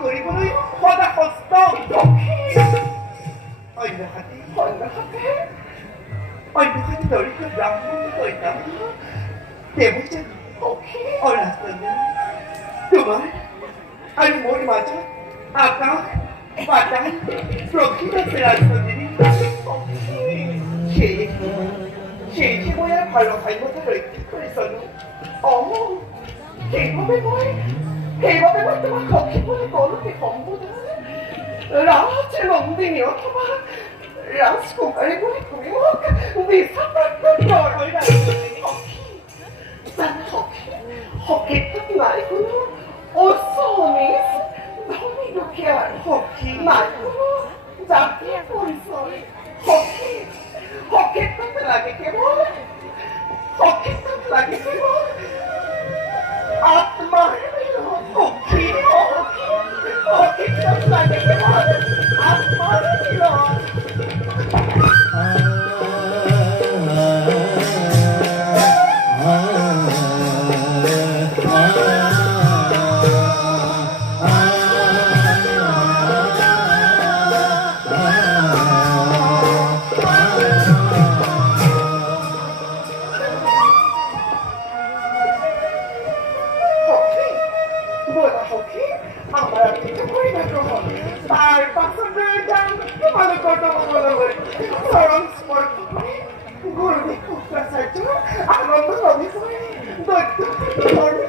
কৰিবলৈ সদা কষ্ট অন্যহাতে দৰিদ্ৰ ব্ৰাহ্মণ কন্যা দেৱযানী ৰাজধানী তোমাৰ আৰু মোৰ মাজত আকাশ পাতাল প্ৰকৃত আছে ৰাজধানী সেইহে মই আৰু ভাৰসাম্যতা ৰক্ষা কৰি চলো সেইবাবে মই তোমাক সখী বুলি কলোতে সম্বোধন ৰাজ নন্দিনী অথবা ৰাজকুমাৰী বুলি তুমি মোক বিশ্বাসপ্ৰাপ্ত নহয় ৰাজধানী সখীত্বত নাই কোনো উচ্চ নিজ ধনী দুখীয়াৰ সখী নাই কোনো জাতীয় পৰিচয় সখীত্বত লাগে কেৱল আত্মাৰ সখী সখীত্বত লাগে কেৱল আত্মাৰ মিলন তাৰ পাছতে যাম তোমালোকৰ দমনলৈ চৰণ স্পৰ্শ কৰি গুৰুদেৱ শুক্ৰাচাৰ্য আনন্দ লভিকৈ দৈত্য